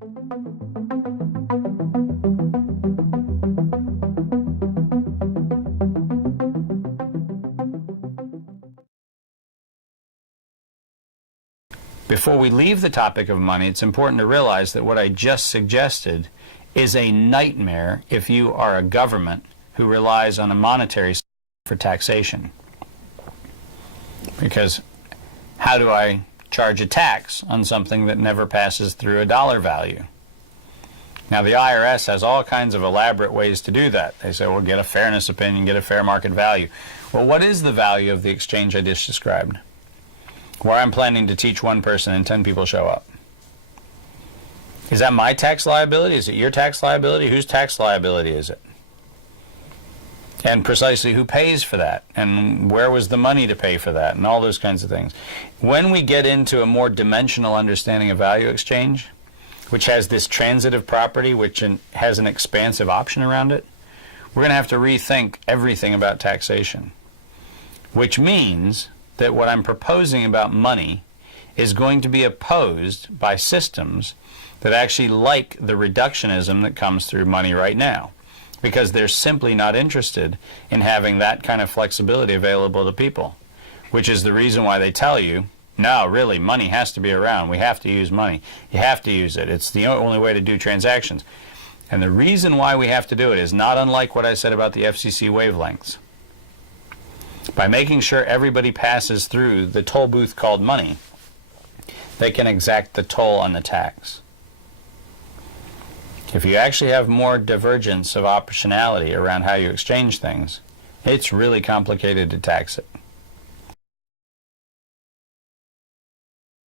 Before we leave the topic of money, it's important to realize that what I just suggested is a nightmare if you are a government who relies on a monetary system for taxation. Because how do I charge a tax on something that never passes through a dollar value? Now, the IRS has all kinds of elaborate ways to do that. They say, well, get a fairness opinion, get a fair market value. Well, what is the value of the exchange I just described, where I'm planning to teach one person and 10 people show up? Is that my tax liability? Is it your tax liability? Whose tax liability is it? And precisely who pays for that? And where was the money to pay for that? And all those kinds of things. When we get into a more dimensional understanding of value exchange, which has this transitive property, which has an expansive option around it, we're going to have to rethink everything about taxation. Which means that what I'm proposing about money is going to be opposed by systems that actually like the reductionism that comes through money right now, because they're simply not interested in having that kind of flexibility available to people, which is the reason why they tell you, no, really, money has to be around. We have to use money. You have to use it. It's the only way to do transactions. And the reason why we have to do it is not unlike what I said about the FCC wavelengths. By making sure everybody passes through the toll booth called money, they can exact the toll on the tax. If you actually have more divergence of optionality around how you exchange things, it's really complicated to tax it.